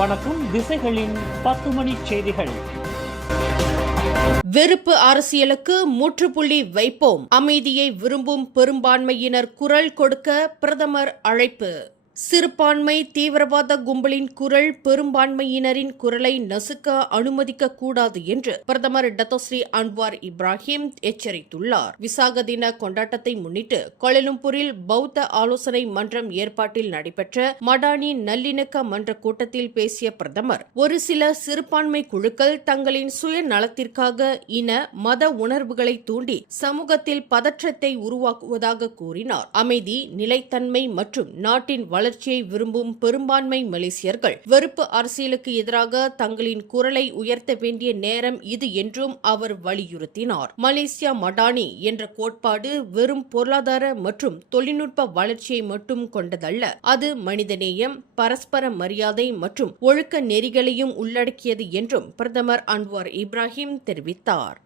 வணக்கம். திசைகளின் 10 மணி செய்திகள். வெறுப்பு அரசியலுக்கு முற்றுப்புள்ளி வைப்போம். அமைதியை விரும்பும் பெரும்பான்மையினர் குரல் கொடுக்க பிரதமர் அழைப்பு. சிறுபான்மை தீவிரவாத கும்பலின் குரல் பெரும்பான்மையினரின் குரலை நசுக்க அனுமதிக்க கூடாது என்று பிரதமர் டத்தோஸ்ரீ அன்வார் இப்ராஹிம் எச்சரித்துள்ளார். விசாக தின கொண்டாட்டத்தை முன்னிட்டு கோலாலம்பூரில் பௌத்த ஆலோசனை மன்றம் ஏற்பாட்டில் நடைபெற்ற மடானி நல்லிணக்க மன்ற கூட்டத்தில் பேசிய பிரதமர், ஒரு சில சிறுபான்மை குழுக்கள் தங்களின் சுயநலத்திற்காக இன மத உணர்வுகளை தூண்டி சமூகத்தில் பதற்றத்தை உருவாக்குவதாக கூறினார். அமைதி, நிலைத்தன்மை மற்றும் நாட்டின் வளர்ச்சியை விரும்பும் பெரும்பான்மை மலேசியர்கள் வெறுப்பு அரசியலுக்கு எதிராக தங்களின் குரலை உயர்த்த வேண்டிய நேரம் இது என்றும் அவர் வலியுறுத்தினார். மலேசியா மடானி என்ற கோட்பாடு வெறும் பொருளாதார மற்றும் தொழில்நுட்ப வளர்ச்சியை மட்டும் கொண்டதல்ல. அது மனிதநேயம், பரஸ்பர மரியாதை மற்றும் ஒழுக்க நெறிகளையும் உள்ளடக்கியது என்றும் பிரதமர் அன்வார் இப்ராஹிம் தெரிவித்தார்.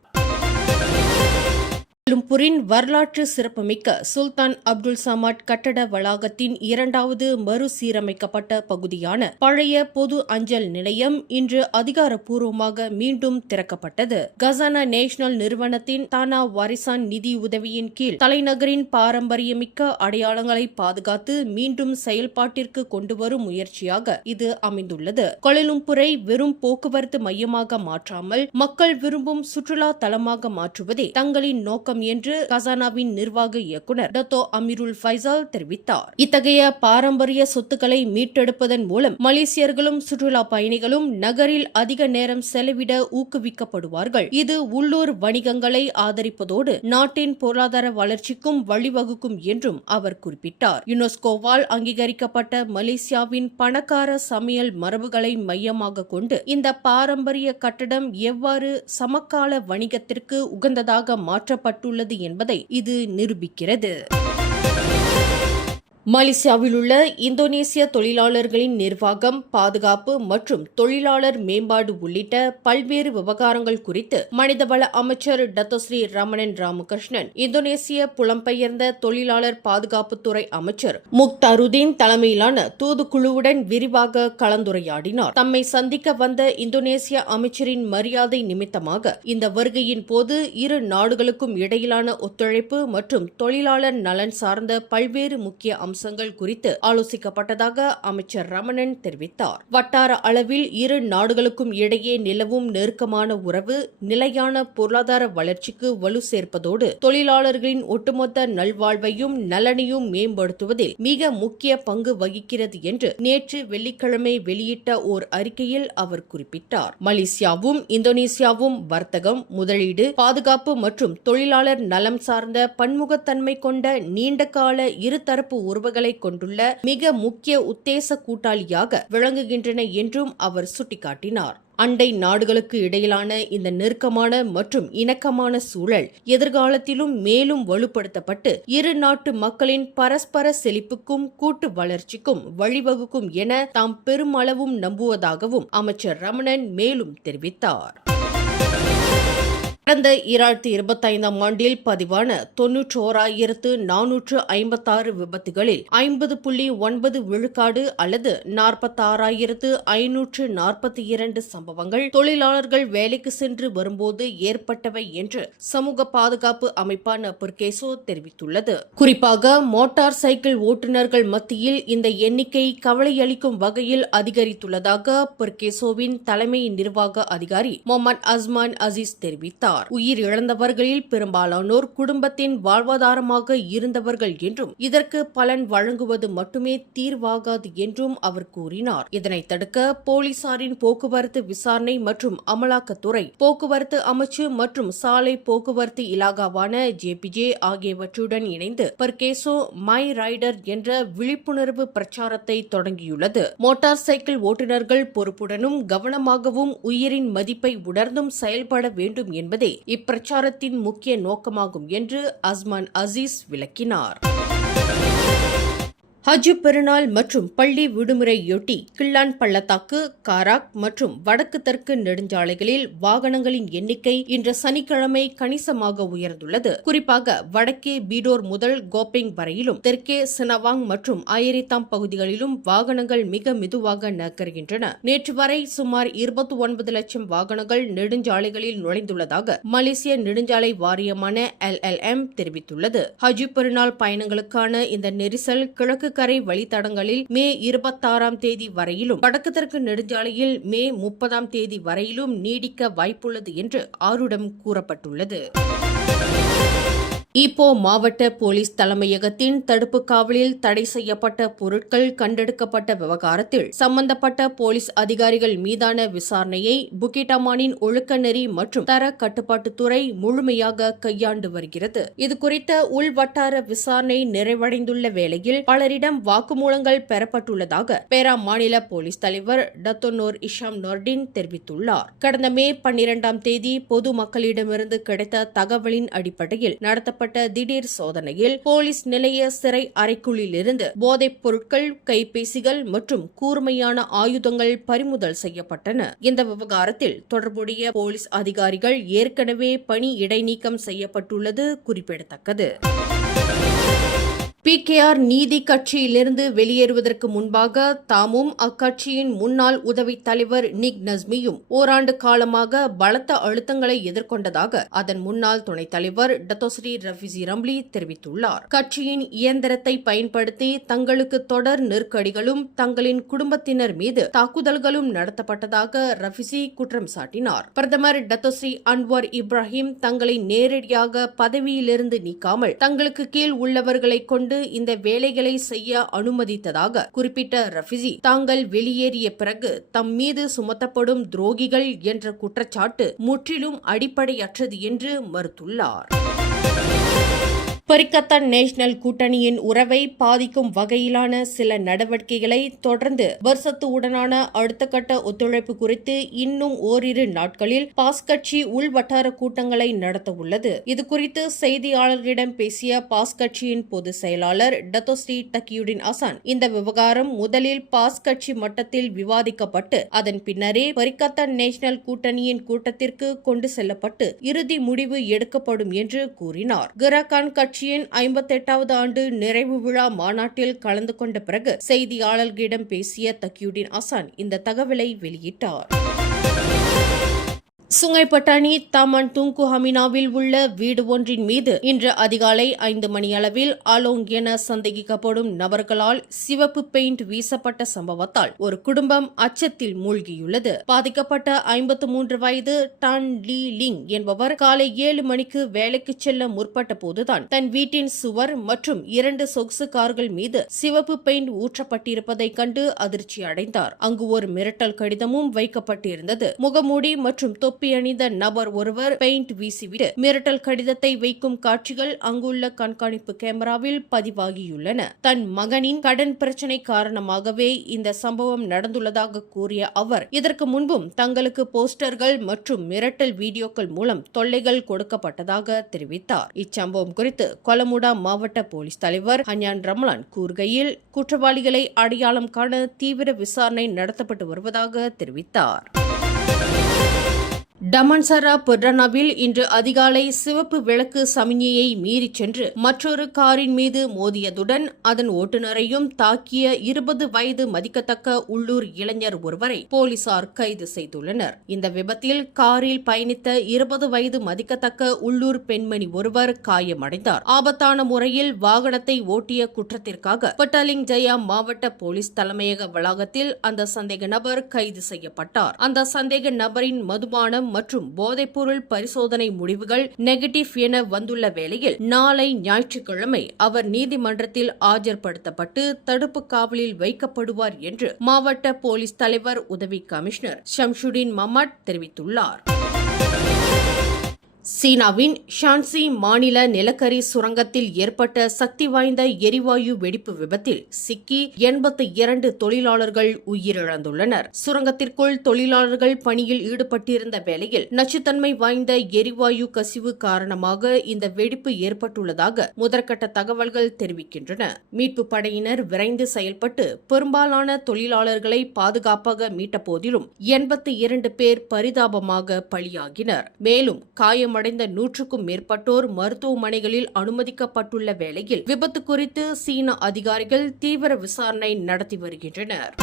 கோலாலம்பூரின் வரலாற்று சிறப்புமிக்க சுல்தான் அப்துல் சமாட் கட்டட வளாகத்தின் 2வது மறுசீரமைக்கப்பட்ட பகுதியான பழைய பொது அஞ்சல் நிலையம் இன்று அதிகாரப்பூர்வமாக மீண்டும் திறக்கப்பட்டது. கசானா நேஷனல் நிறுவனத்தின் தானா வாரிசான் நிதி உதவியின் கீழ் தலைநகரின் பாரம்பரியமிக்க அடையாளங்களை பாதுகாத்து மீண்டும் செயல்பாட்டிற்கு கொண்டுவரும் முயற்சியாக இது அமைந்துள்ளது. கோலாலம்பூரை வெறும் போக்குவரத்து மையமாக மாற்றாமல் மக்கள் விரும்பும் சுற்றுலா தலமாக மாற்றுவதே தங்களின் நோக்கம் என்று கசானாவின் நிர்வாக இயக்குநர் டத்தோ அமீருல் ஃபைசால் தெரிவித்தார். இத்தகைய பாரம்பரிய சொத்துக்களை மீட்டெடுப்பதன் மூலம் மலேசியர்களும் சுற்றுலா பயணிகளும் நகரில் அதிக நேரம் செலவிட ஊக்குவிக்கப்படுவார்கள். இது உள்ளூர் வணிகங்களை ஆதரிப்பதோடு நாட்டின் பொருளாதார வளர்ச்சிக்கும் வழிவகுக்கும் என்றும் அவர் குறிப்பிட்டார். யுனெஸ்கோவால் அங்கீகரிக்கப்பட்ட மலேசியாவின் பணக்கார சமையல் மரபுகளை மையமாக கொண்டு இந்த பாரம்பரிய கட்டடம் எவ்வாறு சமகால வணிகத்திற்கு உகந்ததாக மாற்றப்பட்டுள்ளது என்பதை இது நிரூபிக்கிறது. மலேசியாவில் உள்ள இந்தோனேசிய தொழிலாளர்களின் நிர்வாகம், பாதுகாப்பு மற்றும் தொழிலாளர் மேம்பாடு உள்ளிட்ட பல்வேறு விவகாரங்கள் குறித்து மனிதவள அமைச்சர் டத்தோஸ்ரீ ரமணன் ராமகிருஷ்ணன், இந்தோனேசிய புலம்பெயர்ந்த தொழிலாளர் பாதுகாப்புத்துறை அமைச்சர் முக்தாருதீன் தலைமையிலான தூதுக்குழுவுடன் விரிவாக கலந்துரையாடினார். தம்மை சந்திக்க வந்த இந்தோனேசிய அமைச்சரின் மரியாதை நிமித்தமாக இந்த வருகையின் போது இரு நாடுகளுக்கும் இடையிலான ஒத்துழைப்பு மற்றும் தொழிலாளர் நலன் சார்ந்த பல்வேறு முக்கிய அம்சங்கள் குறித்து ஆலோசிக்கப்பட்டதாக அமைச்சர் ரமணன் தெரிவித்தார். வட்டார அளவில் இரு நாடுகளுக்கும் இடையே நிலவும் நெருக்கமான உறவு நிலையான பொருளாதார வளர்ச்சிக்கு வலு சேர்ப்பதோடு தொழிலாளர்களின் ஒட்டுமொத்த நல்வாழ்வையும் நலனையும் மேம்படுத்துவதில் மிக முக்கிய பங்கு வகிக்கிறது என்று நேற்று வெள்ளிக்கிழமை வெளியிட்ட ஓர் அறிக்கையில் அவர் குறிப்பிட்டார். மலேசியாவும் இந்தோனேசியாவும் வர்த்தகம், முதலீடு, பாதுகாப்பு மற்றும் தொழிலாளர் நலம் சார்ந்த பன்முகத்தன்மை கொண்ட நீண்டகால இருதரப்பு உறவுகளை கொண்டுள்ள மிக முக்கிய உத்தேச கூட்டாளியாக விளங்குகின்றன என்றும் அவர் சுட்டிக்காட்டினார். அண்டை நாடுகளுக்கு இடையிலான இந்த நெருக்கமான மற்றும் இணக்கமான சூழல் எதிர்காலத்திலும் மேலும் வலுப்படுத்தப்பட்டு இரு நாட்டு மக்களின் பரஸ்பர செழிப்புக்கும் கூட்டு வளர்ச்சிக்கும் வழிவகுக்கும் என தாம் பெருமளவும் நம்புவதாகவும் அமைச்சர் ரமணன் மேலும் தெரிவித்தார். கடந்த 2025ஆம் ஆண்டில் பதிவான 91,456 விபத்துகளில் 50.9 விழுக்காடு அல்லது 46,542 சம்பவங்கள் தொழிலாளர்கள் வேலைக்கு சென்று வரும்போது ஏற்பட்டவை என்று சமூக பாதுகாப்பு அமைப்பான பெர்கேசோ தெரிவித்துள்ளது. குறிப்பாக மோட்டார் சைக்கிள் ஓட்டுநர்கள் மத்தியில் இந்த எண்ணிக்கை கவலையளிக்கும் வகையில் அதிகரித்துள்ளதாக பெர்கேசோவின் தலைமை நிர்வாக அதிகாரி முகமது அஸ்மான் அசீஸ் தெரிவித்தார். உயிர் இழந்தவர்களில் பெரும்பாலானோர் குடும்பத்தின் வாழ்வாதாரமாக இருந்தவர்கள் என்றும் இதற்கு பலன் வழங்குவது மட்டுமே தீர்வாகாது என்றும் அவர் கூறினார். இதனை தடுக்க போலீசாரின் போக்குவரத்து விசாரணை மற்றும் அமலாக்கத்துறை, போக்குவரத்து அமைச்சு மற்றும் சாலை போக்குவரத்து இலாகாவான ஜேபிஜே ஆகியவற்றுடன் இணைந்து பெர்கேசோ மை ரைடர் என்ற விழிப்புணர்வு பிரச்சாரத்தை தொடங்கியுள்ளது. மோட்டார் சைக்கிள் ஓட்டுநர்கள் பொறுப்புடனும் கவனமாகவும் உயிரின் மதிப்பை உணர்ந்தும் செயல்பட வேண்டும் என்பதை இப்பிரச்சாரத்தின் முக்கிய நோக்கமாகும் என்று அஸ்மான் அசீஸ் விளக்கினார். ஹஜ் பெருநாள் மற்றும் பள்ளி விடுமுறையொட்டி கிள்ளான் பள்ளத்தாக்கு, காராக் மற்றும் வடக்கு தெற்கு நெடுஞ்சாலைகளில் வாகனங்களின் எண்ணிக்கை இன்று சனிக்கிழமை கணிசமாக உயர்ந்துள்ளது. குறிப்பாக வடக்கே பீடோர் முதல் கோபிங் வரையிலும், தெற்கே சினவாங் மற்றும் ஆயரித்தாம் பகுதிகளிலும் வாகனங்கள் மிக மெதுவாக நகர்கின்றன. நேற்று வரை சுமார் 29 லட்சம் வாகனங்கள் நெடுஞ்சாலைகளில் நுழைந்துள்ளதாக மலேசிய நெடுஞ்சாலை வாரியமான LLM தெரிவித்துள்ளது. ஹஜ் பெருநாள் பயணங்களுக்கான இந்த நெரிசல் கிழக்கு கரை வழித்தடங்களில் மே 26ஆம் தேதி வரையிலும், வடக்கு தெற்கு நெடுஞ்சாலையில் மே 30ஆம் தேதி வரையிலும் நீடிக்க வாய்ப்புள்ளது என்று ஆருடம் கூறப்பட்டுள்ளது. ஈப்போ மாவட்ட போலீஸ் தலைமையகத்தின் தடுப்பு காவலில் தடை செய்யப்பட்ட பொருட்கள் கண்டெடுக்கப்பட்ட விவகாரத்தில் சம்பந்தப்பட்ட போலீஸ் அதிகாரிகள் மீதான விசாரணையை புக்கிட்டமானின் ஒழுக்கநெறி மற்றும் தர கட்டுப்பாட்டுத்துறை முழுமையாக கையாண்டு வருகிறது. இதுகுறித்த உள்வட்டார விசாரணை நிறைவடைந்துள்ள வேளையில் பலரிடம் வாக்குமூலங்கள் பெறப்பட்டுள்ளதாக பேரா மாநில போலீஸ் தலைவர் டத்தோனோர் இஷாம் நோர்டின் தெரிவித்துள்ளார். கடந்த மே 12ஆம் தேதி பொது மக்களிடமிருந்து கிடைத்த தகவலின் அடிப்படையில் நடத்தப்பட்ட திடீர் சோதனையில் போலீஸ் நிலைய சிறை அறைக்குள்ளிலிருந்து போதைப் பொருட்கள், கைபேசிகள் மற்றும் கூர்மையான ஆயுதங்கள் பறிமுதல் செய்யப்பட்டன. இந்த விவகாரத்தில் தொடர்புடைய போலீஸ் அதிகாரிகள் ஏற்கனவே பணி இடைநீக்கம் செய்யப்பட்டுள்ளது குறிப்பிடத்தக்கது. PKR நீதி கட்சியிலிருந்து வெளியேறுவதற்கு முன்பாக தாமும் அக்கட்சியின் முன்னாள் உதவித் தலைவர் நிக் நஸ்மியும் ஓராண்டு காலமாக பலத்த அழுத்தங்களை எதிர்கொண்டதாக அதன் முன்னாள் துணைத் தலைவர் டத்தோஸ்ரீ ரஃபிசி ரம்லி தெரிவித்துள்ளார். கட்சியின் இயந்திரத்தை பயன்படுத்தி தங்களுக்கு தொடர் நெருக்கடிகளும் தங்களின் குடும்பத்தினர் மீது தாக்குதல்களும் நடத்தப்பட்டதாக ரஃபிசி குற்றம் சாட்டினார். பிரதமர் டத்தோஸ்ரீ அன்வார் இப்ராஹிம் தங்களை நேரடியாக பதவியிலிருந்து நீக்காமல் தங்களுக்கு கீழ் உள்ளவர்களை கொண்டு இந்த வேலைகளை செய்ய அனுமதித்ததாக குறிப்பிட்ட ரஃபிசி, தாங்கள் வெளியேறிய பிறகு தம் மீது சுமத்தப்படும் துரோகிகள் என்ற குற்றச்சாட்டு முற்றிலும் அடிப்படையற்றது என்று மறுத்துள்ளார். பரிக்கத்தான் நேஷனல் கூட்டணியின் உறவை பாதிக்கும் வகையிலான சில நடவடிக்கைகளை தொடர்ந்து பர்சத்து உடனான அடுத்த கட்ட ஒத்துழைப்பு குறித்து இன்னும் ஓரிரு நாட்களில் பாஸ் கட்சி உள்வட்டார கூட்டங்களை நடத்தவுள்ளது. இதுகுறித்து செய்தியாளர்களிடம் பேசிய பாஸ் கட்சியின் பொதுச் செயலாளர் டத்தோஸ்ரீ தக்கியுடின் அசான், இந்த விவகாரம் முதலில் பாஸ் கட்சி மட்டத்தில் விவாதிக்கப்பட்டு அதன் பின்னரே பரிக்கத்தான் நேஷனல் கூட்டணியின் கூட்டத்திற்கு கொண்டு செல்லப்பட்டு இறுதி முடிவு எடுக்கப்படும் என்று கூறினார். கராகான் கட்சியின் 58வது ஆண்டு நிறைவு விழா மாநாட்டில் கலந்து கொண்ட பிறகு செய்தியாளர்களிடம் பேசிய தக்கியுடின் அசான் இந்த தகவலை வெளியிட்டார். சுங்கைப்பட்டாணி தாமான் துங்கு ஹமினாவில் உள்ள வீடு ஒன்றின் மீது இன்று அதிகாலை 5 மணியளவில் ஆலோங் என சந்தேகிக்கப்படும் நபர்களால் சிவப்பு பெயிண்ட் வீசப்பட்ட சம்பவத்தால் ஒரு குடும்பம் அச்சத்தில் மூழ்கியுள்ளது. பாதிக்கப்பட்ட 53 வயது டான் லீ லிங் என்பவர் காலை 7 மணிக்கு வேலைக்கு செல்ல முற்பட்ட போதுதான் தன் வீட்டின் சுவர் மற்றும் 2 சொகுசு கார்கள் மீது சிவப்பு பெயிண்ட் ஊற்றப்பட்டிருப்பதை கண்டு அதிர்ச்சி அடைந்தார். அங்கு ஒரு மிரட்டல் கடிதமும் வைக்கப்பட்டிருந்தது. முகமூடி மற்றும் தொப்பி அணிந்த நபர் ஒருவர் பெயிண்ட் வீசிவிட்டு மிரட்டல் கடிதத்தை வைக்கும் காட்சிகள் அங்குள்ள கண்காணிப்பு கேமராவில் பதிவாகியுள்ளன. தன் மகனின் கடன் பிரச்சினை காரணமாகவே இந்த சம்பவம் நடந்துள்ளதாக கூறிய அவர், இதற்கு முன்பும் தங்களுக்கு போஸ்டர்கள் மற்றும் மிரட்டல் வீடியோக்கள் மூலம் தொல்லைகள் கொடுக்கப்பட்டதாக தெரிவித்தார். இச்சம்பவம் குறித்து கொலமுடா மாவட்ட போலீஸ் தலைவர் ஹன்யான் ரமலான் கூறுகையில், குற்றவாளிகளை அடையாளம் காண தீவிர விசாரணை நடத்தப்பட்டு வருவதாக தெரிவித்தார். டமன்சரா பெர்ரானாவில் இன்று அதிகாலை சிவப்பு விளக்கு சமிஞ்ஞையை மீறிச் சென்று மற்றொரு காரின் மீது மோதியதுடன் அதன் ஓட்டுநரையும் தாக்கிய 20 வயது மதிக்கத்தக்க உள்ளூர் இளைஞர் ஒருவரை போலீசார் கைது செய்துள்ளனர். இந்த விபத்தில் காரில் பயணித்த 20 வயது மதிக்கத்தக்க உள்ளூர் பெண்மணி ஒருவர் காயமடைந்தார். ஆபத்தான முறையில் வாகனத்தை ஓட்டிய குற்றத்திற்காக பட்டாலிங் ஜயா மாவட்ட போலீஸ் தலைமையக வளாகத்தில் அந்த சந்தேக நபர் கைது செய்யப்பட்டார். அந்த சந்தேக நபரின் மதுபானம் மற்றும் போதைப்பொருள் பரிசோதனை முடிவுகள் நெகட்டிவ் என வந்துள்ள வேளையில் நாளை ஞாயிற்றுக்கிழமை அவர் நீதிமன்றத்தில் ஆஜர்படுத்தப்பட்டு தடுப்பு காவலில் வைக்கப்படுவார் என்று மாவட்ட போலீஸ் தலைவர் உதவி கமிஷனர் ஷம்சுடின் மமட் தெரிவித்துள்ளார். சீனாவின் ஷான்சி மாநில நிலக்கரி சுரங்கத்தில் ஏற்பட்ட சக்தி வாய்ந்த எரிவாயு வெடிப்பு விபத்தில் சிக்கி 82 தொழிலாளர்கள் உயிரிழந்துள்ளனர். சுரங்கத்திற்குள் தொழிலாளர்கள் பணியில் ஈடுபட்டிருந்த வேளையில் நச்சுத்தன்மை வாய்ந்த எரிவாயு கசிவு காரணமாக இந்த வெடிப்பு ஏற்பட்டுள்ளதாக முதற்கட்ட தகவல்கள் தெரிவிக்கின்றன. மீட்பு படையினர் விரைந்து செயல்பட்டு பெரும்பாலான தொழிலாளர்களை பாதுகாப்பாக மீட்ட போதிலும் 82 பேர் பரிதாபமாக பலியாகினர். மேலும் காயமடைந்த 100க்கும் மேற்பட்டோர் மருத்துவமனைகளில் அனுமதிக்கப்பட்டுள்ள வேளையில் விபத்து குறித்து சீன அதிகாரிகள் தீவிர விசாரணை நடத்தி வருகின்றனர்.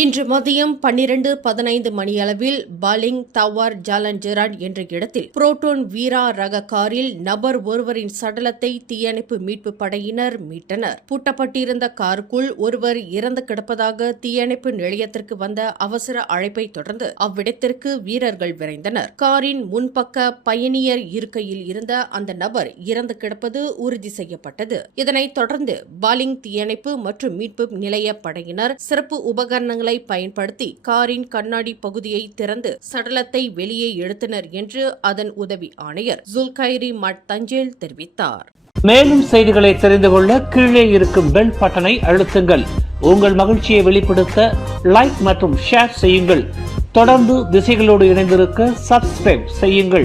இன்று மதியம் 12:15 மணியளவில் பாலிங் தவார் ஜாலன் ஜெரான் என்ற இடத்தில் புரோட்டோன் வீரா ரக காரில் நபர் ஒருவரின் சடலத்தை தீயணைப்பு மீட்பு படையினர் மீட்டனர். பூட்டப்பட்டிருந்த காருக்குள் ஒருவர் இறந்து கிடப்பதாக தீயணைப்பு நிலையத்திற்கு வந்த அவசர அழைப்பை தொடர்ந்து அவ்விடத்திற்கு வீரர்கள் விரைந்தனர். காரின் முன்பக்க பயணியர் இருக்கையில் இருந்த அந்த நபர் இறந்து கிடப்பது உறுதி செய்யப்பட்டது. இதனைத் தொடர்ந்து பாலிங் தீயணைப்பு மற்றும் மீட்பு நிலைய படையினர் சிறப்பு உபகரணங்கள் பயன்படுத்தி காரின் கண்ணாடி பகுதியை திறந்து சடலத்தை வெளியே எடுத்தனர் என்று அதன் உதவி ஆணையர் ஜுல்கைரி மட் தஞ்சேல் தெரிவித்தார். மேலும் செய்திகளை தெரிந்து கொள்ள கீழே இருக்கும் பெல் பட்டனை அழுத்துங்கள். உங்கள் மகிழ்ச்சியை வெளிப்படுத்த லைக் மற்றும் ஷேர் செய்யுங்கள். தொடர்ந்து திசைகளோடு இணைந்திருக்க சப்ஸ்கிரைப் செய்யுங்கள்.